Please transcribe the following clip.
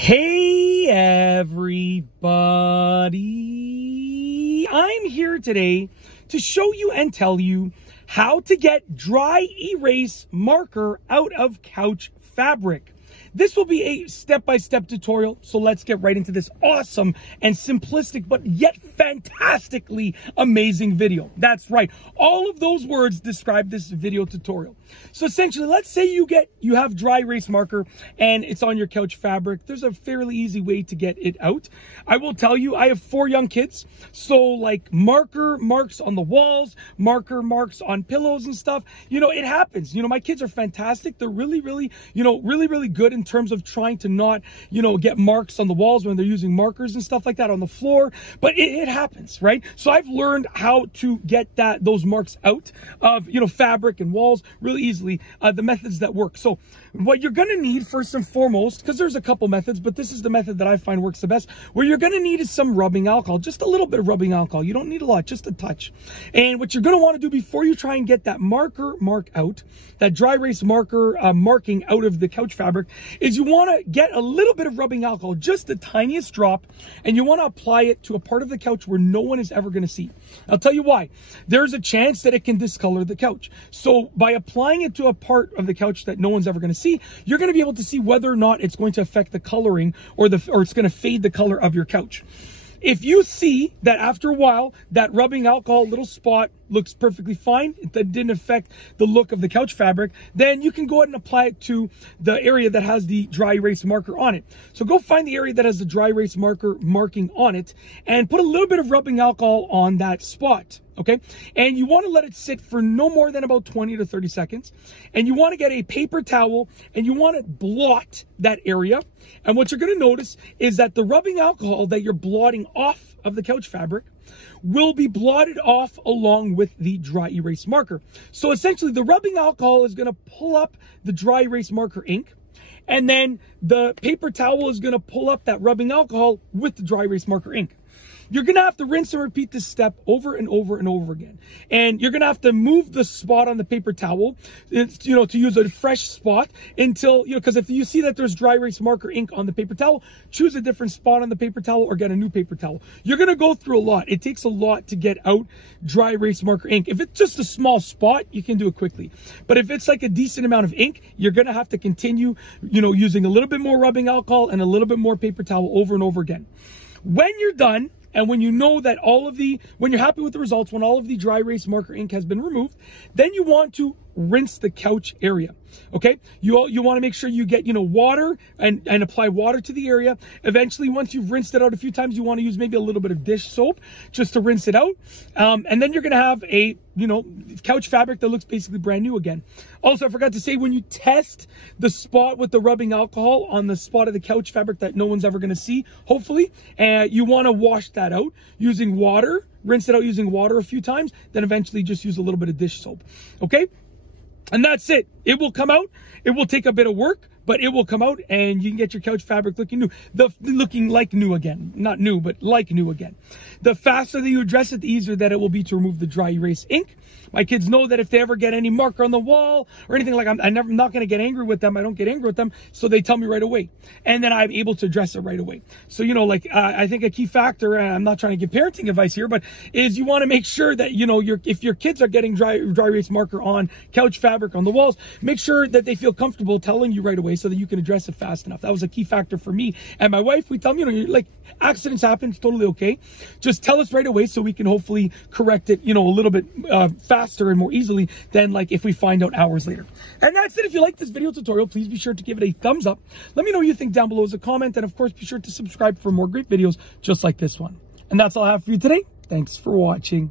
Hey everybody, I'm here today to show you and tell you how to get dry erase marker out of couch fabric. This will be a step-by-step tutorial, so let's get right into this awesome and simplistic but yet fantastically amazing video. That's right, all of those words describe this video tutorial. So essentially, let's say you have dry erase marker and it's on your couch fabric. There's a fairly easy way to get it out. I will tell you, I have 4 young kids, so like marker marks on the walls, marker marks on pillows and stuff, it happens. My kids are fantastic. They're really good in terms of trying to not, get marks on the walls when they're using markers and stuff like that on the floor, but it happens, right? So I've learned how to get those marks out of, fabric and walls really easily, the methods that work. So what you're going to need first and foremost, because there's a couple methods, but this is the method that I find works the best, what you're going to need is some rubbing alcohol, just a little bit of rubbing alcohol. You don't need a lot, just a touch. And what you're going to want to do before you try and get that mark out, that dry erase marker marking out of the couch fabric, is you want to get a little bit of rubbing alcohol, just the tiniest drop, and you want to apply it to a part of the couch where no one is ever going to see. I'll tell you why. There's a chance that it can discolor the couch. So by applying it to a part of the couch that no one's ever going to see, you're going to be able to see whether or not it's going to affect the coloring or it's going to fade the color of your couch. If you see that after a while, that rubbing alcohol little spot looks perfectly fine, that didn't affect the look of the couch fabric, then you can go ahead and apply it to the area that has the dry erase marker on it. So go find the area that has the dry erase marker marking on it and put a little bit of rubbing alcohol on that spot. Okay, and you want to let it sit for no more than about 20 to 30 seconds. And you want to get a paper towel and you want to blot that area. And what you're going to notice is that the rubbing alcohol that you're blotting off of the couch fabric will be blotted off along with the dry erase marker. So essentially the rubbing alcohol is going to pull up the dry erase marker ink, and then the paper towel is going to pull up that rubbing alcohol with the dry erase marker ink. You're going to have to rinse and repeat this step over and over and over again. And you're going to have to move the spot on the paper towel, to use a fresh spot until, because if you see that there's dry erase marker ink on the paper towel, choose a different spot on the paper towel or get a new paper towel. You're going to go through a lot. It takes a lot to get out dry erase marker ink. If it's just a small spot, you can do it quickly. But if it's like a decent amount of ink, you're going to have to continue, using a little bit more rubbing alcohol and a little bit more paper towel over and over again. When you're done, and when you know that when you're happy with the results, when all of the dry erase marker ink has been removed, then you want to rinse the couch area. Okay, you want to make sure you get water and apply water to the area. Eventually, once you've rinsed it out a few times, you want to use maybe a little bit of dish soap just to rinse it out, and then you're going to have a couch fabric that looks basically brand new again. Also, I forgot to say, when you test the spot with the rubbing alcohol on the spot of the couch fabric that no one's ever going to see, hopefully, you want to wash that out using water. Rinse it out using water a few times, then eventually just use a little bit of dish soap. Okay, and that's it. It will come out. It will take a bit of work, but it will come out and you can get your couch fabric looking new. Looking like new again. Not new, but like new again. The faster that you address it, the easier that it will be to remove the dry erase ink. My kids know that if they ever get any marker on the wall or anything like I'm not going to get angry with them. I don't get angry with them. So they tell me right away. And then I'm able to address it right away. So, I think a key factor, and I'm not trying to give parenting advice here, but is you want to make sure that, if your kids are getting dry erase marker on couch fabric on the walls, make sure that they feel comfortable telling you right away so that you can address it fast enough. That was a key factor for me and my wife. We tell them, accidents happen, it's totally okay. Just tell us right away so we can hopefully correct it, a little bit faster and more easily than if we find out hours later. And that's it. If you like this video tutorial, please be sure to give it a thumbs up. Let me know what you think down below as a comment. And of course, be sure to subscribe for more great videos just like this one. And that's all I have for you today. Thanks for watching.